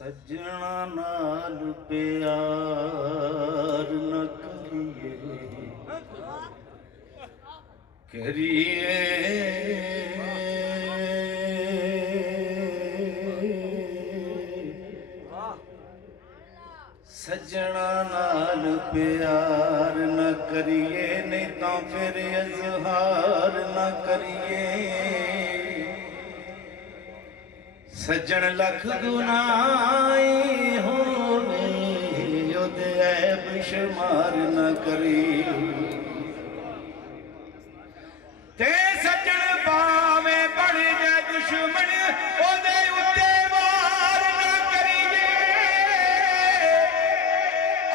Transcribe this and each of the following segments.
सजना नाल प्यार न करिए करिए सजना नाल प्यार न करिए नहीं तो फिर इजहार न करिए सज्जन लख गुनाही होवे ओदे ऐब शुमार न करी ते सज्जन पावे बड़ जाए दुश्मन ओदे उत्ते वार न करिए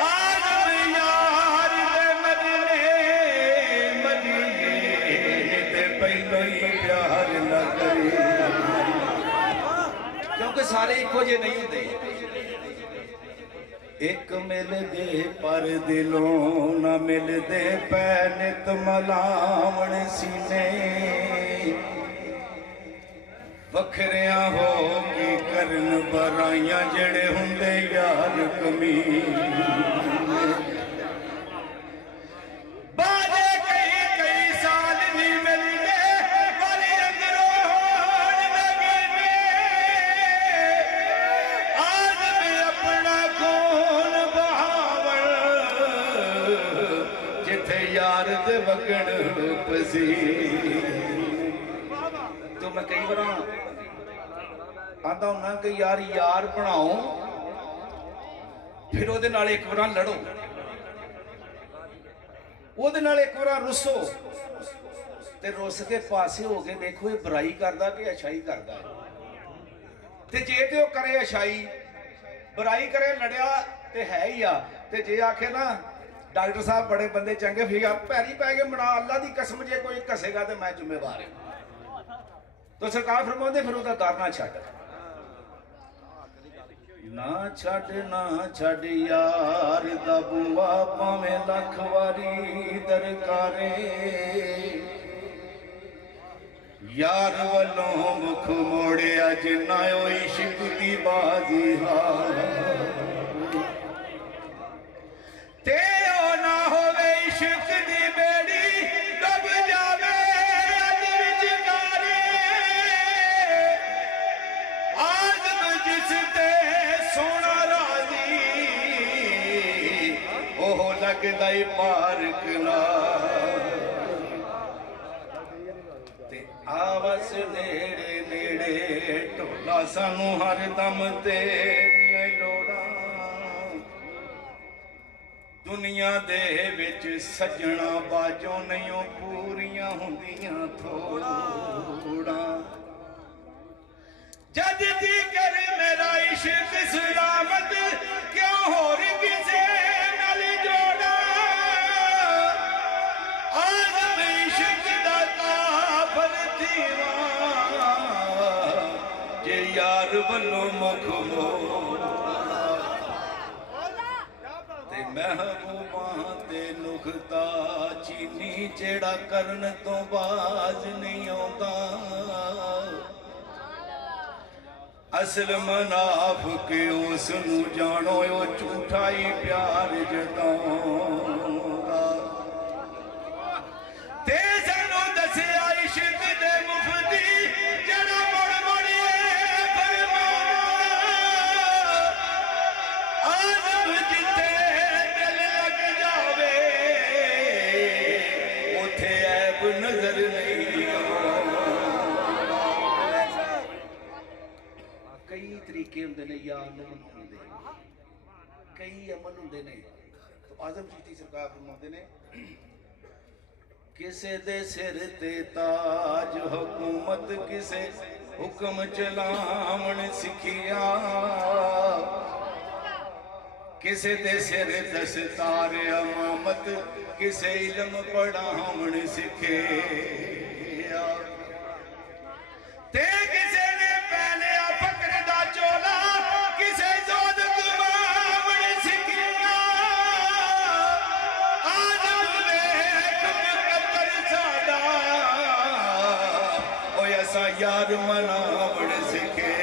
आजम यार दे मदीने ते पहलो ही प्यार न करिए क्योंकि सारे इको जे नहीं होते एक मिलदे पर दिलों न मिलदे पै नित मलावण सीने वखरिया हो की करन बराइयां जेड़े हुंदे यार कमीने बाजे कई साल नहीं मिलदे वाली अंदरों होण लगे आज भी अपना खून बहावण जिथे यार दे वगण पसी तो मैं कई बार आंदा हूं कि यार यार बनाओ फिर ओदे नाल एक बार लड़ो ओदे नाल एक बार रुसो ते रुस के पासे हो के देखो ये बुराई करदा कि अच्छाई करदा ते जे ते ओ करे अच्छाई बुराई करे लड़िया ते है ही आ ते जे आखे ना डॉक्टर साहब बड़े बंदे चंगे फिर पैरी पै गए मना अल्लाह की कसम जे कोई घसेगा तो मैं जिम्मेवार हूं तो सरकार फरमाते फिर उसका डर ना छड़ यार दा बुआ भावें लख वारी दरकारे यार वलों मुख मोड़िया जिन्ना ओ इश्क दी बाजी हार ते ओ ना होवे इश्क दी बेड़ी डुब जावे अज विचकारे आदम जिस ते सोना राजी ओह लगदा ही पार्क ना ते आवस नेड़े नेड़े ढोला सानू हर दम तेरियां लोड़ां दुनिया दे विच सज्जना बाजों नहीं पूरियां हुंदियां थोड़ा जद दी कर मेरा इश्क सलामत क्यों होर किसे नाल जोड़ा आदम इश्क दा काफर थीवा जे यार वल्लों मुख मोड़ा ते महबूबां ते नुकता चीनी जेड़ा करन तो बाज नहीं आउंदा असल मनाफक उस नू जानो ओ झूठा ही प्यार जताउंदा ते सानू दसिया इश्क दे मुफ्ती जड़ा मुड़ मुड़िए फरमाना आदम जिथे दिल लग जावे उथे ऐब नजर नहीं कई तरीके होंगे ने यार मनाने कई अमल होंगे ने तो आजम चिश्ती सरकार फरमाते ने किसे दे सिर ते ताज हुकूमत किसे हुक्म चलावण सिखिया किसे दे सिर दस्तार अमामत किसे इल्म पढ़ावण सिखे ते किसे ने पहनिया फकर दा चोला किसे जोद कमावण सिखिया आदम वेख कतर साडा ओ ऐसा यार मनावण सिखे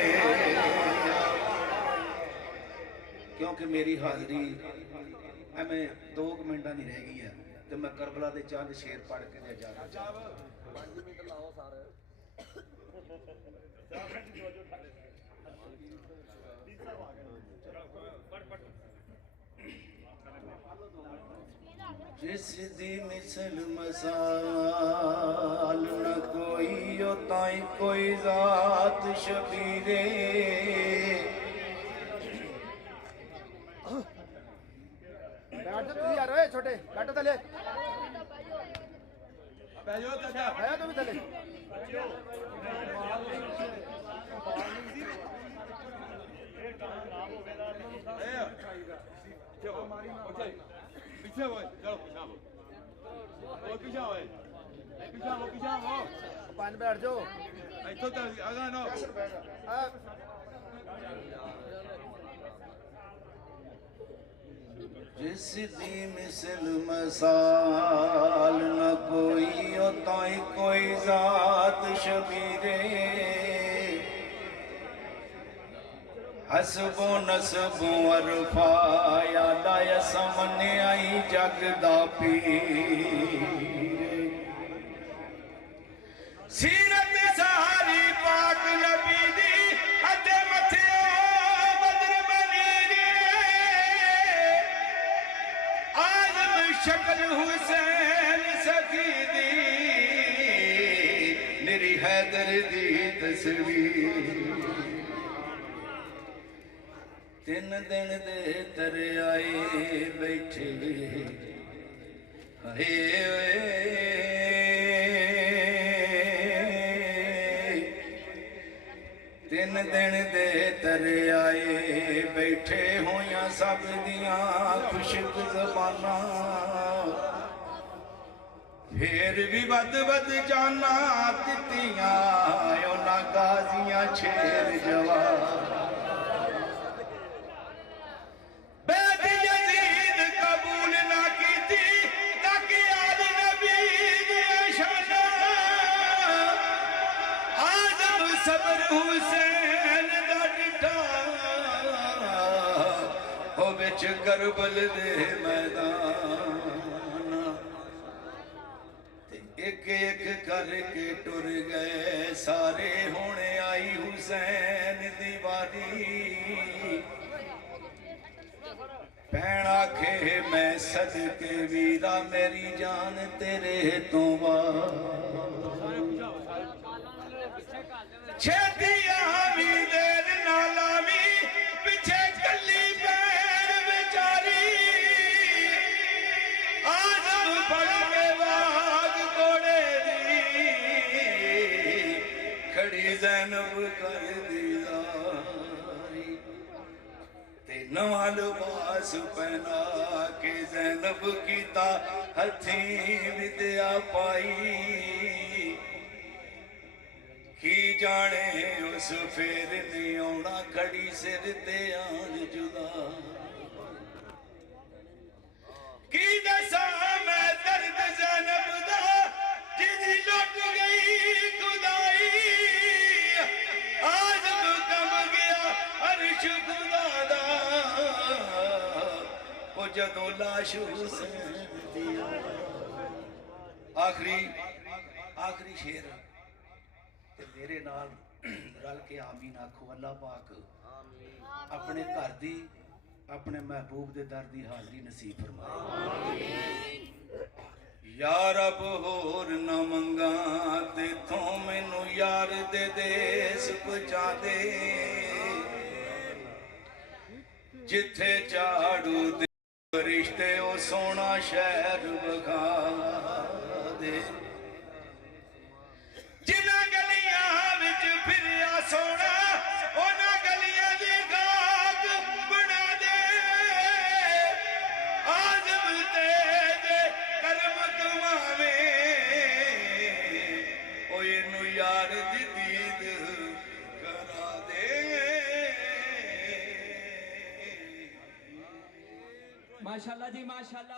कि मेरी हाज़री एवें 2 मिनटां दी रह गई है तो मैं करबला दे चंद शेर पढ़ के दे जा जिस दी मिसल मसाल न कोई ओ ताई कोई जात शबीरे बैठ जा तू यार ओए छोटे बैठो थले बैठो चाचा बैठो तुम थले पीछे वो चलो पीछे आओ पीछे आओ पानी बैठ जाओ इतो तो आगा ना जिस दी मिसल मसाल न कोई ओ ताई कोई जात शबीरे हसबो नसबो अरफा यादा समने आई जगदा पीर सीरत सारी पाक नबी दी अते मथे बदर बनीरे आलम शक्ल हुसैन सखी दी मेरी हैदर दी तस्वीर 3 दिन दे तर आए बैठे हाय तीन दिन दे तर आए बैठे होया सब दियां खुशक ज़बाना फिर भी बद बद जाना दित्तियां उन्हां गाजियां शेर जवान सबर हुसैन दा डिठा हो विच करबल दे मैदान एक एक करके टुर गए सारे होने आई हुसैन दी वारी भैन आखे मैं सदके वीरा मेरी जान तेरे तो छेतिया भी देर नालावी पिछे कली पैर बेचारी आजम फड़ के बाग कोड़े दी खड़ी ज़ैनब कर दीदारी ते नवा लिबास पहना के ज़ैनब कीता हथी विद्या पाई की जाने उस फेर नहीं आना खड़ी सिर ते आन जुदा की दसा मैं दर्द ज़ैनब दा जिदी लुट गई खुदाई आज़म कम गया अर्श खुदा दा वो जदों लाश हुसैन दिया आखिरी शेर मेरे नाल रल के आमीन आखो अल्लाह पाक अपने घर दी अपने महबूब दे दर दी हाज़री नसीब फरमाए या रब होर न मंगा तेथों मैनू यार दे देस पहुंचा दे जिथे झाड़ू दे रिश्ते ओ सोना शहर बखा दे जिन्हां गलियां विच फिरिया सोना उन्हां गलियां दी गाग बना दे आज़म तेरे करम कमावे ओ इनू यार दी दीद करा दे माशाल्लाह जी माशाल्लाह।